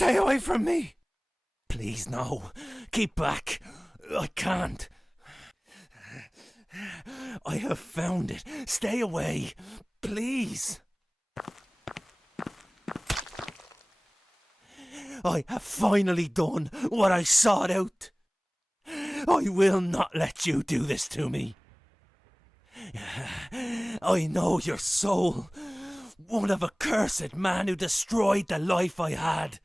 Stay away from me! Please, no. Keep back. I can't. I have found it. Stay away. Please. I have finally done what I sought out. I will not let you do this to me. I know your soul. One of a cursed man who destroyed the life I had.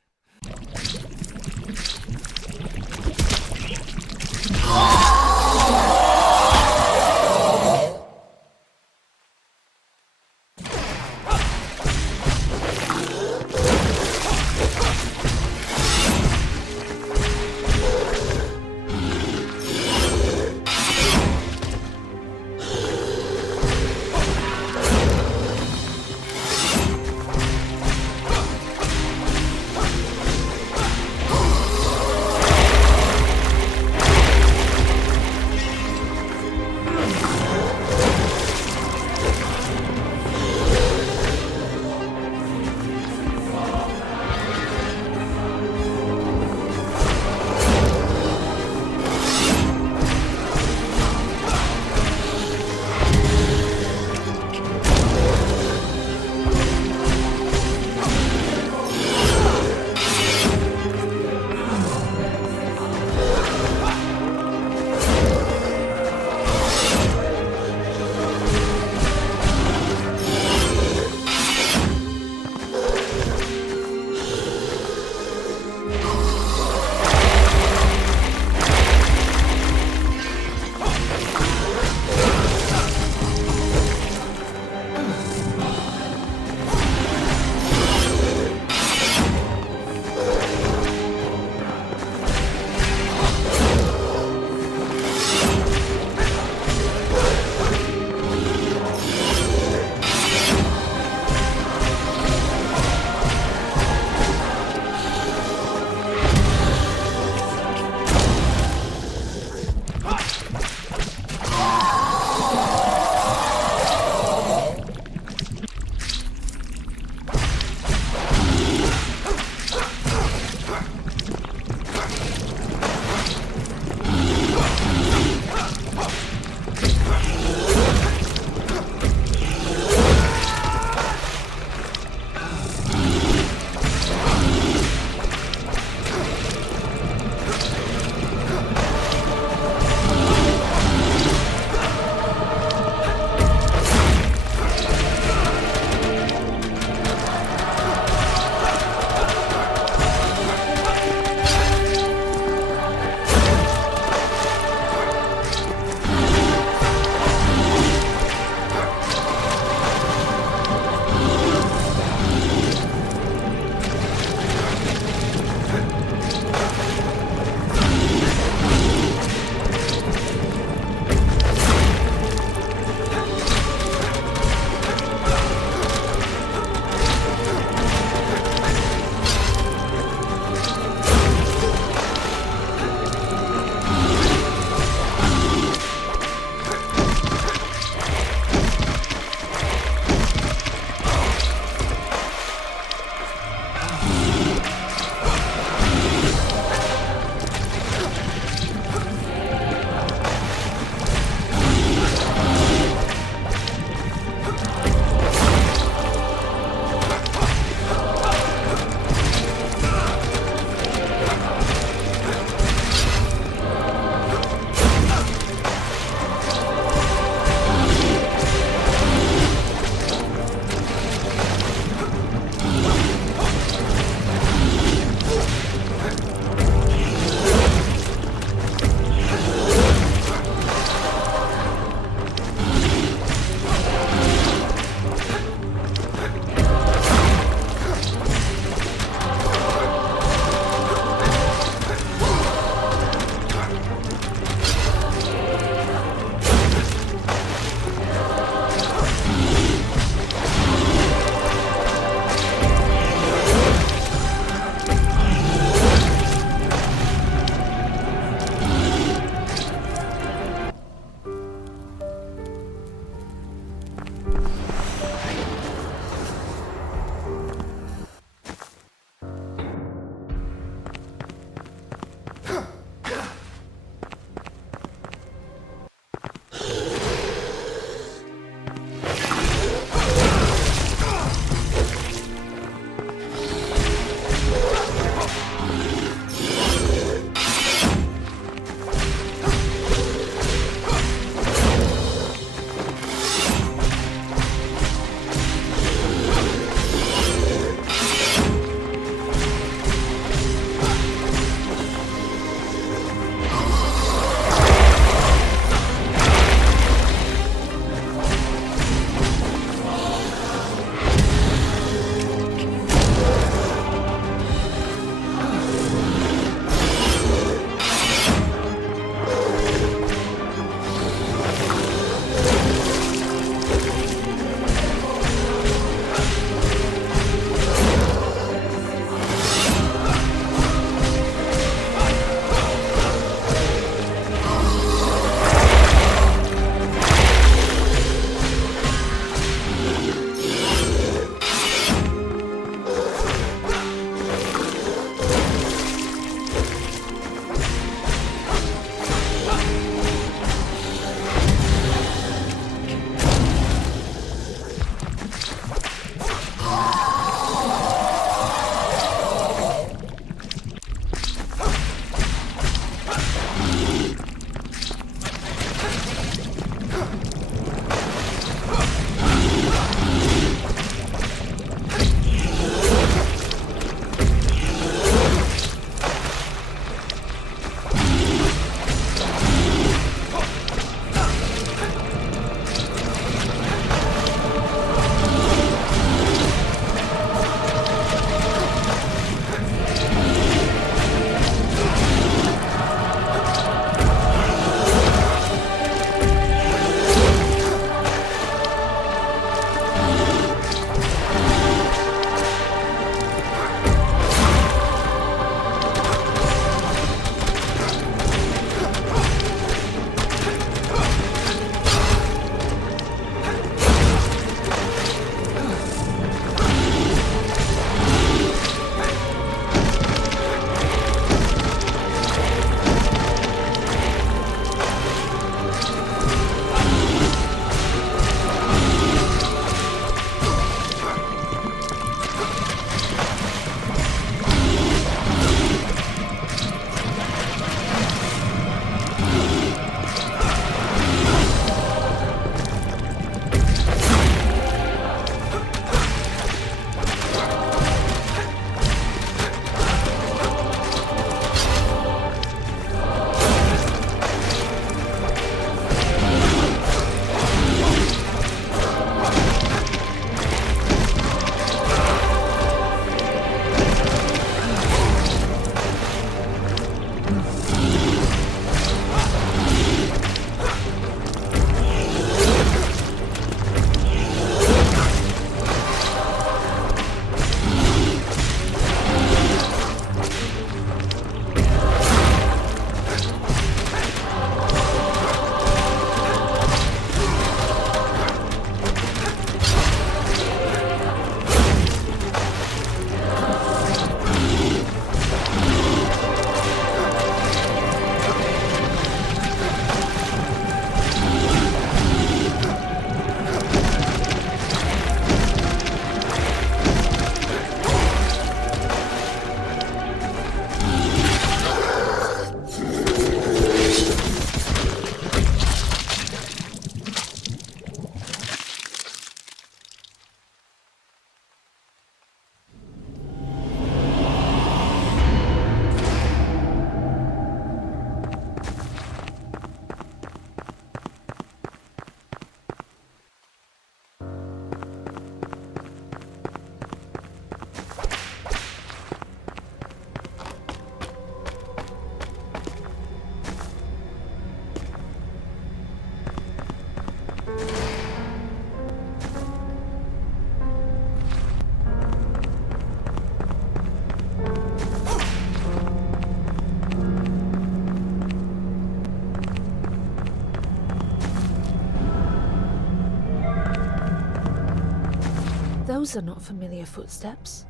Those are not familiar footsteps.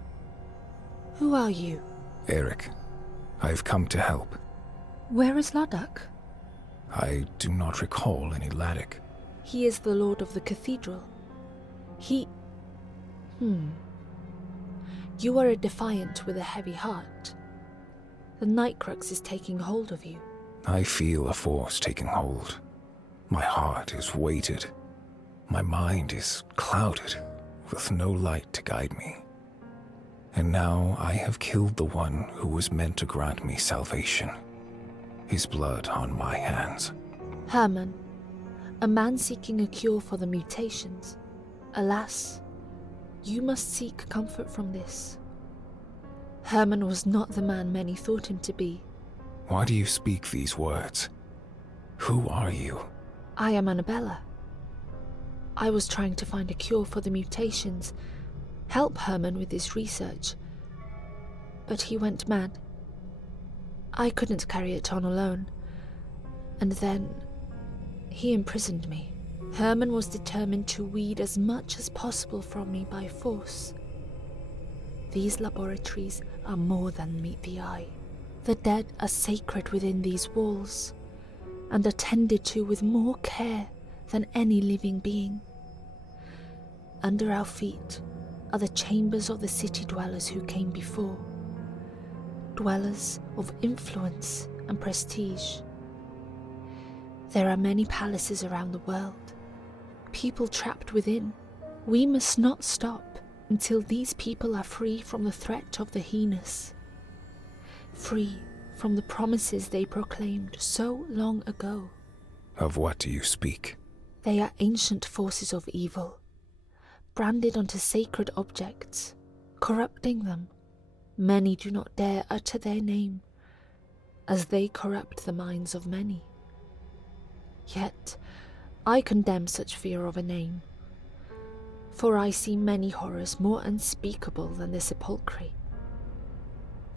Who are you? Eric, I've come to help. Where is Ladakh? I do not recall any Ladakh. He is the lord of the cathedral. You are a defiant with a heavy heart. The Nightcrux is taking hold of you. I feel a force taking hold. My heart is weighted. My mind is clouded, with no light to guide me. And now I have killed the one who was meant to grant me salvation. His blood on my hands. Hermann, a man seeking a cure for the mutations. Alas, you must seek comfort from this. Hermann was not the man many thought him to be. Why do you speak these words? Who are you? I am Annabella. I was trying to find a cure for the mutations, help Hermann with his research. But he went mad. I couldn't carry it on alone. And then he imprisoned me. Hermann was determined to weed as much as possible from me by force. These laboratories are more than meet the eye. The dead are sacred within these walls, and attended to with more care than any living being. Under our feet are the chambers of the city dwellers who came before, dwellers of influence and prestige. There are many palaces around the world, people trapped within. We must not stop until these people are free from the threat of the heinous, free from the promises they proclaimed so long ago. Of what do you speak? They are ancient forces of evil, branded onto sacred objects, corrupting them. Many do not dare utter their name, as they corrupt the minds of many. Yet, I condemn such fear of a name, for I see many horrors more unspeakable than the sepulchre.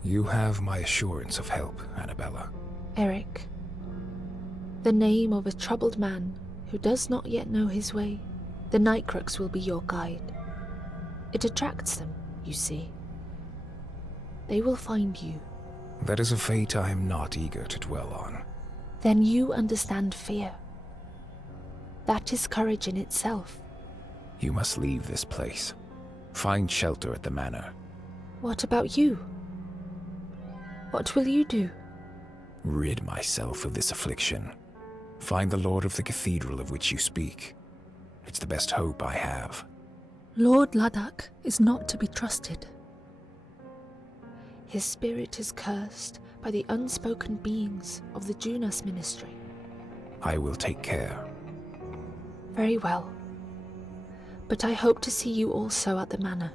You have my assurance of help, Annabella. Eric, the name of a troubled man who does not yet know his way. The Nightcrux will be your guide. It attracts them, you see. They will find you. That is a fate I am not eager to dwell on. Then you understand fear. That is courage in itself. You must leave this place. Find shelter at the manor. What about you? What will you do? Rid myself of this affliction. Find the Lord of the Cathedral of which you speak. It's the best hope I have. Lord Ladakh is not to be trusted. His spirit is cursed by the unspoken beings of the Junas ministry. I will take care. Very well. But I hope to see you also at the manor.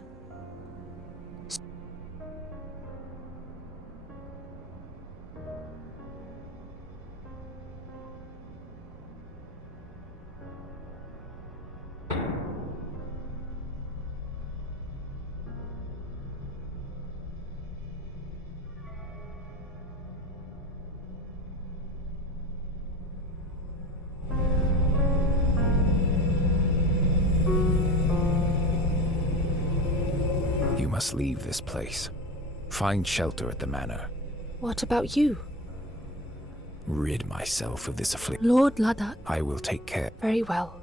You must leave this place. Find shelter at the manor. What about you? Rid myself of this affliction. Lord Ladakh. I will take care. Very well.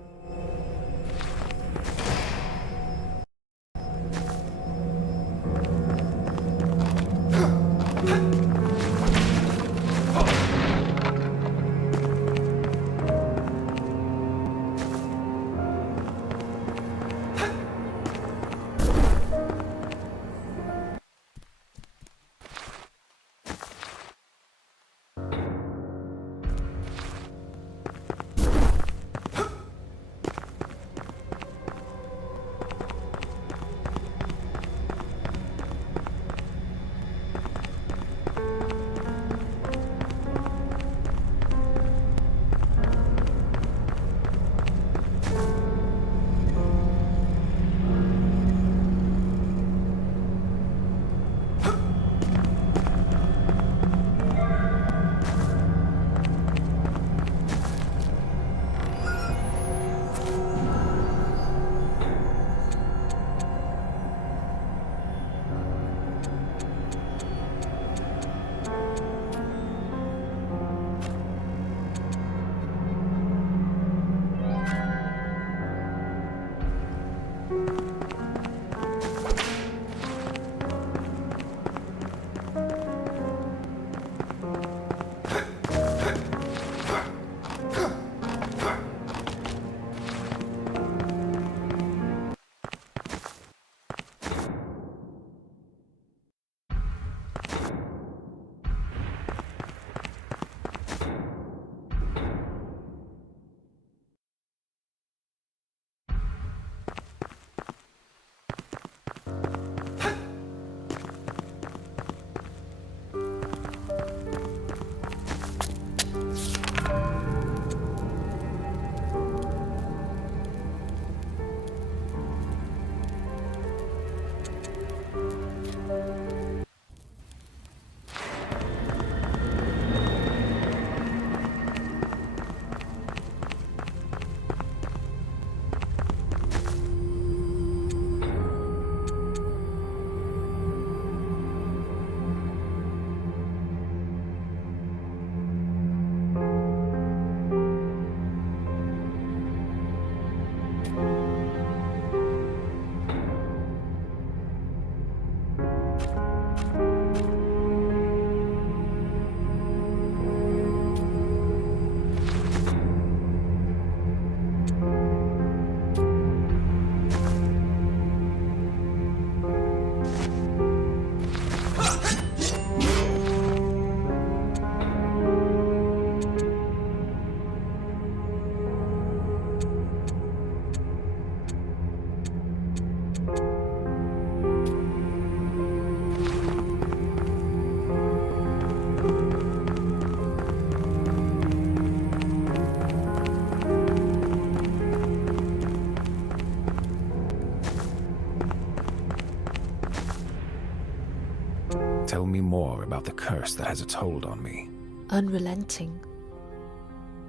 Tell me more about the curse that has its hold on me. Unrelenting,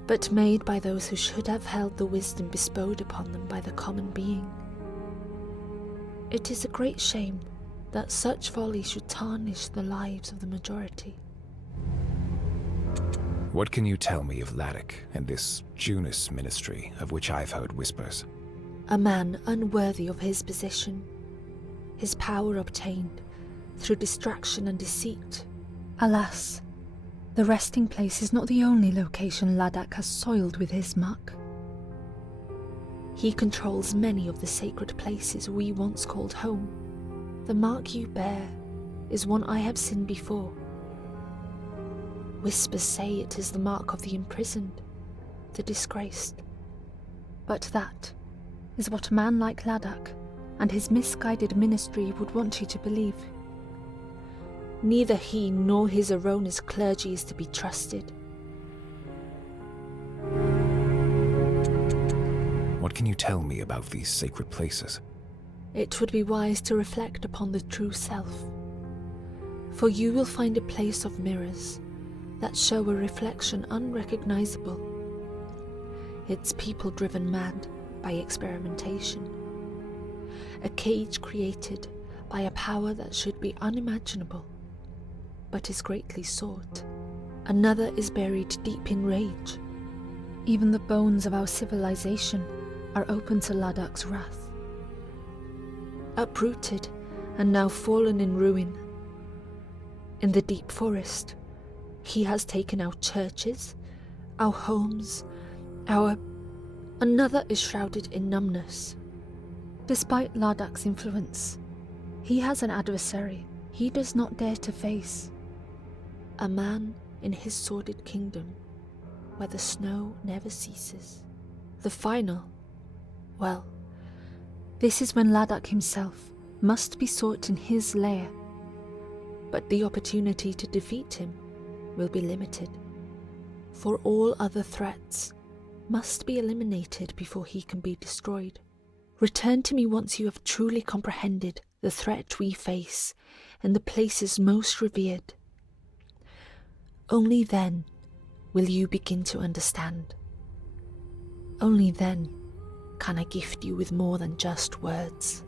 but made by those who should have held the wisdom bestowed upon them by the common being. It is a great shame that such folly should tarnish the lives of the majority. What can you tell me of Laddock and this Junus ministry of which I've heard whispers? A man unworthy of his position, his power obtained through distraction and deceit. Alas, the resting place is not the only location Laddock has soiled with his muck. He controls many of the sacred places we once called home. The mark you bear is one I have seen before. Whispers say it is the mark of the imprisoned, the disgraced. But that is what a man like Laddock and his misguided ministry would want you to believe. Neither he nor his erroneous clergy is to be trusted. What can you tell me about these sacred places? It would be wise to reflect upon the true self, for you will find a place of mirrors that show a reflection unrecognizable. It's people driven mad by experimentation, a cage created by a power that should be unimaginable, but is greatly sought. Another is buried deep in rage. Even the bones of our civilization are open to Laddock's wrath. Uprooted and now fallen in ruin. In the deep forest, he has taken our churches, our homes, Another is shrouded in numbness. Despite Laddock's influence, he has an adversary he does not dare to face. A man in his sordid kingdom, where the snow never ceases. The final, well, this is when Laddock himself must be sought in his lair. But the opportunity to defeat him will be limited, for all other threats must be eliminated before he can be destroyed. Return to me once you have truly comprehended the threat we face in the places most revered. Only then will you begin to understand. Only then can I gift you with more than just words.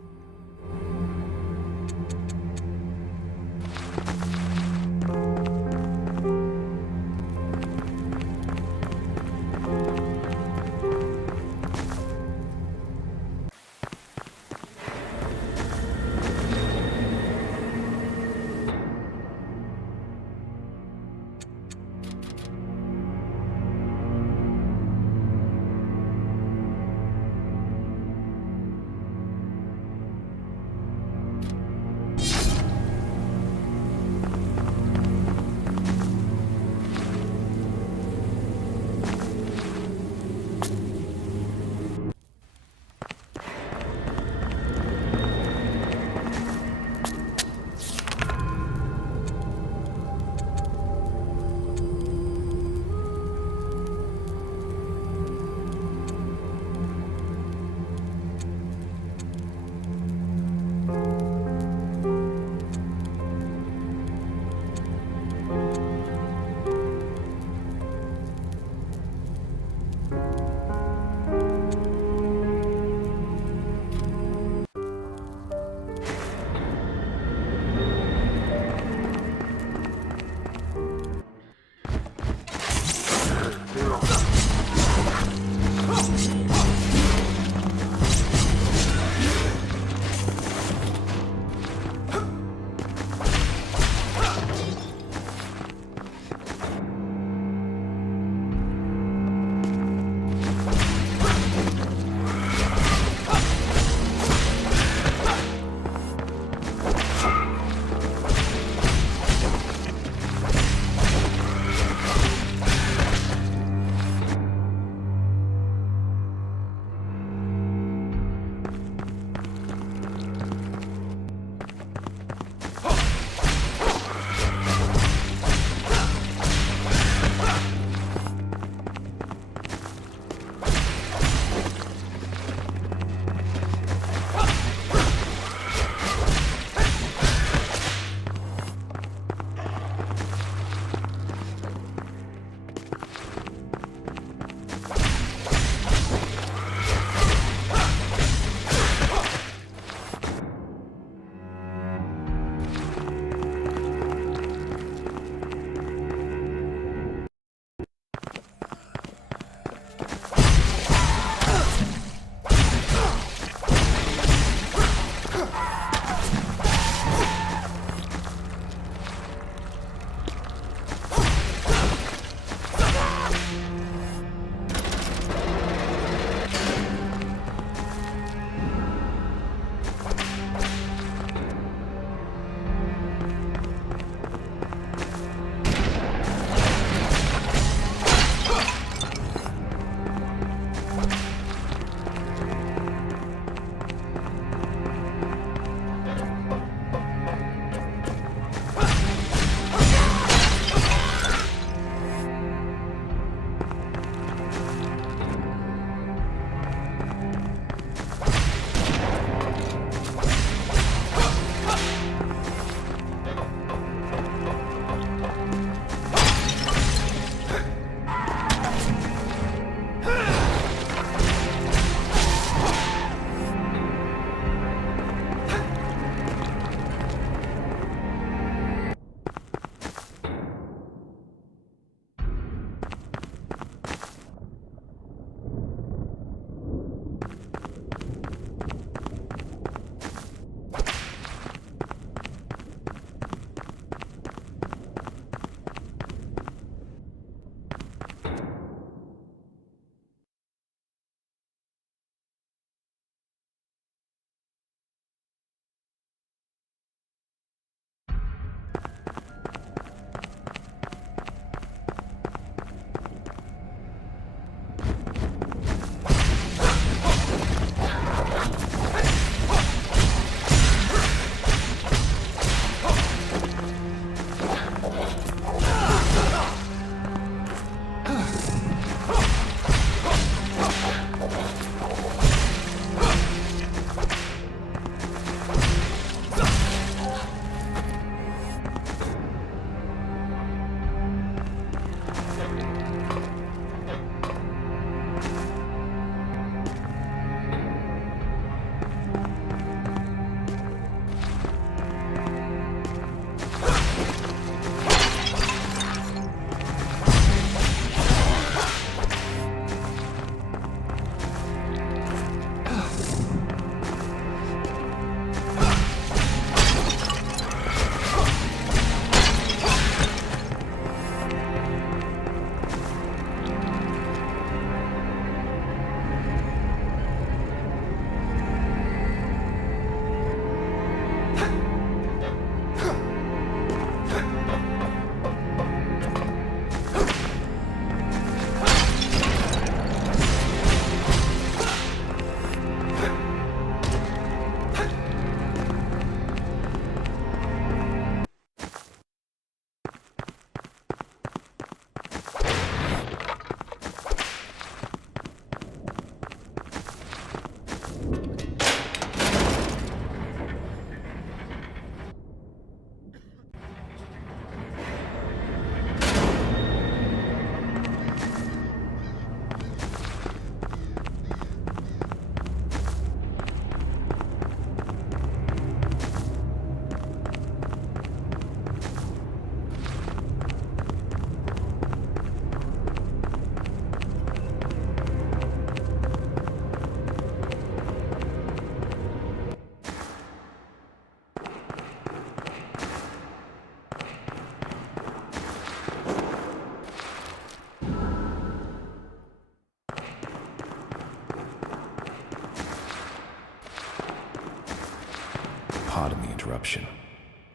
pardon the interruption.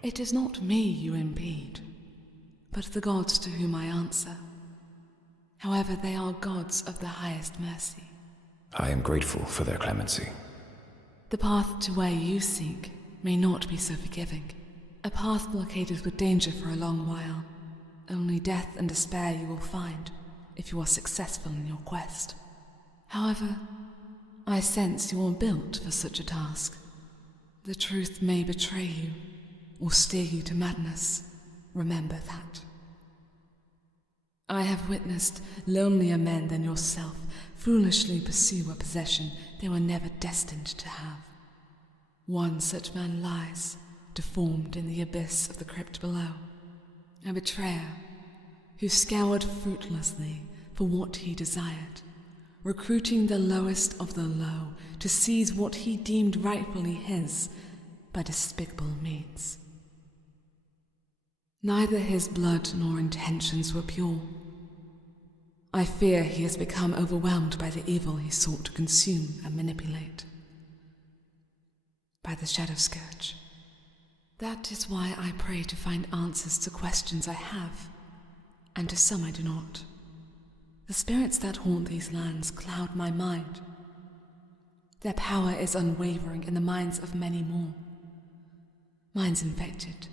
It is not me you impede, but the gods to whom I answer. However, they are gods of the highest mercy. I am grateful for their clemency. The path to where you seek may not be so forgiving. A path blockaded with danger for a long while. Only death and despair you will find if you are successful in your quest. However, I sense you are built for such a task. The truth may betray you or steer you to madness. Remember that. I have witnessed lonelier men than yourself foolishly pursue a possession they were never destined to have. One such man lies, deformed in the abyss of the crypt below. A betrayer who scoured fruitlessly for what he desired, recruiting the lowest of the low to seize what he deemed rightfully his by despicable means. Neither his blood nor intentions were pure. I fear he has become overwhelmed by the evil he sought to consume and manipulate. By the Shadow Scourge. That is why I pray to find answers to questions I have, and to some I do not. The spirits that haunt these lands cloud my mind. Their power is unwavering in the minds of many more. Minds infected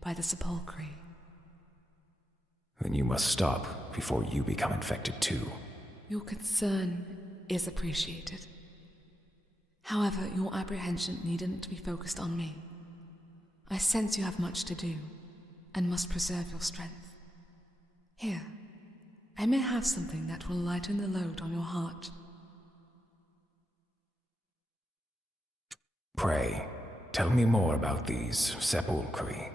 by the sepulchre. Then you must stop before you become infected too. Your concern is appreciated. However, your apprehension needn't be focused on me. I sense you have much to do, and must preserve your strength. Here, I may have something that will lighten the load on your heart. Pray, tell me more about these sepulchre.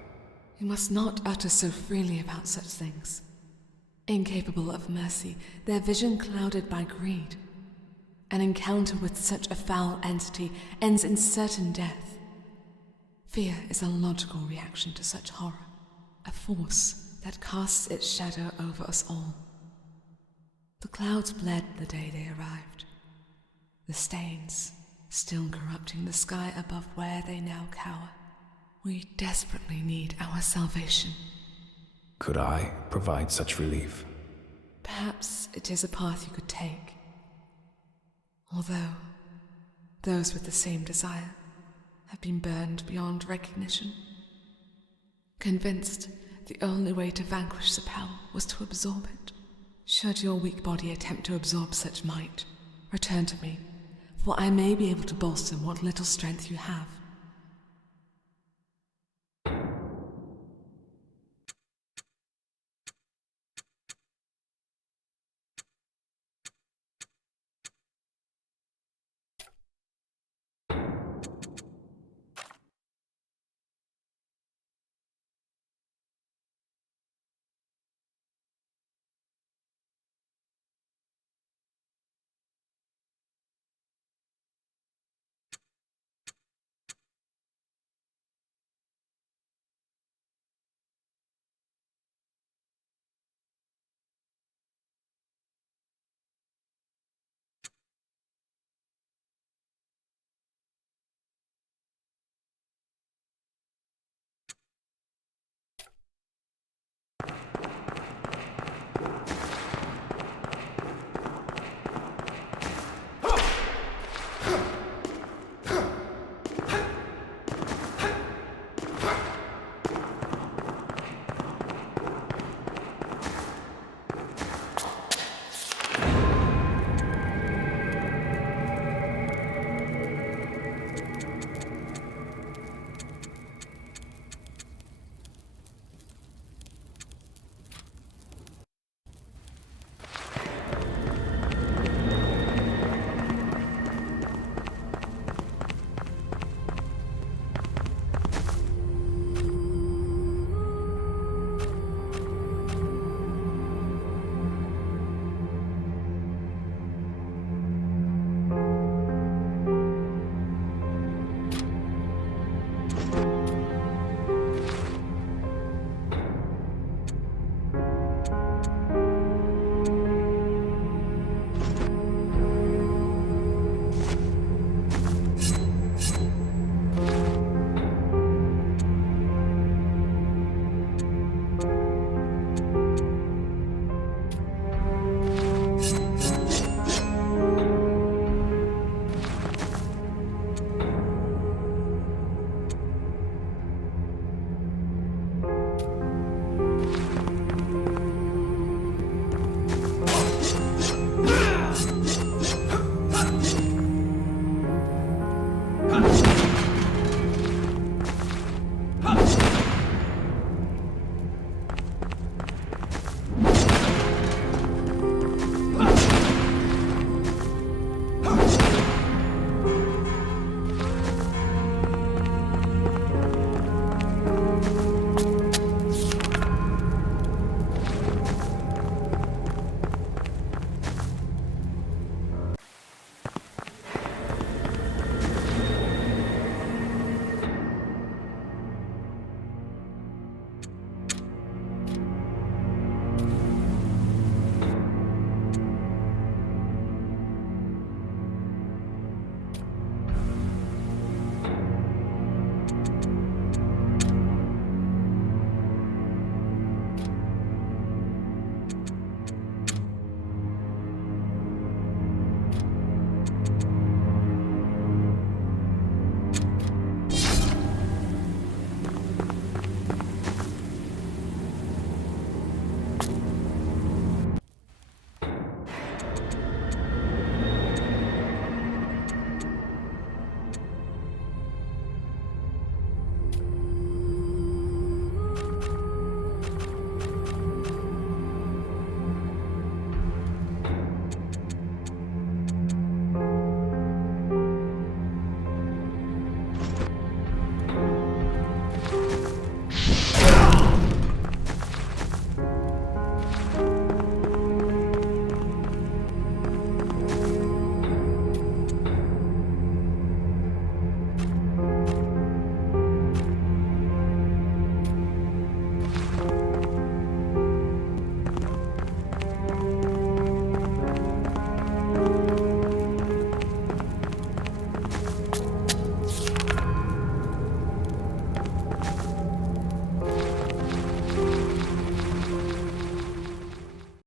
You must not utter so freely about such things. Incapable of mercy, their vision clouded by greed. An encounter with such a foul entity ends in certain death. Fear is a logical reaction to such horror, a force that casts its shadow over us all. The clouds bled the day they arrived, the stains still corrupting the sky above where they now cower. We desperately need our salvation. Could I provide such relief? Perhaps it is a path you could take. Although those with the same desire have been burned beyond recognition. Convinced the only way to vanquish the power was to absorb it. Should your weak body attempt to absorb such might, return to me, for I may be able to bolster what little strength you have.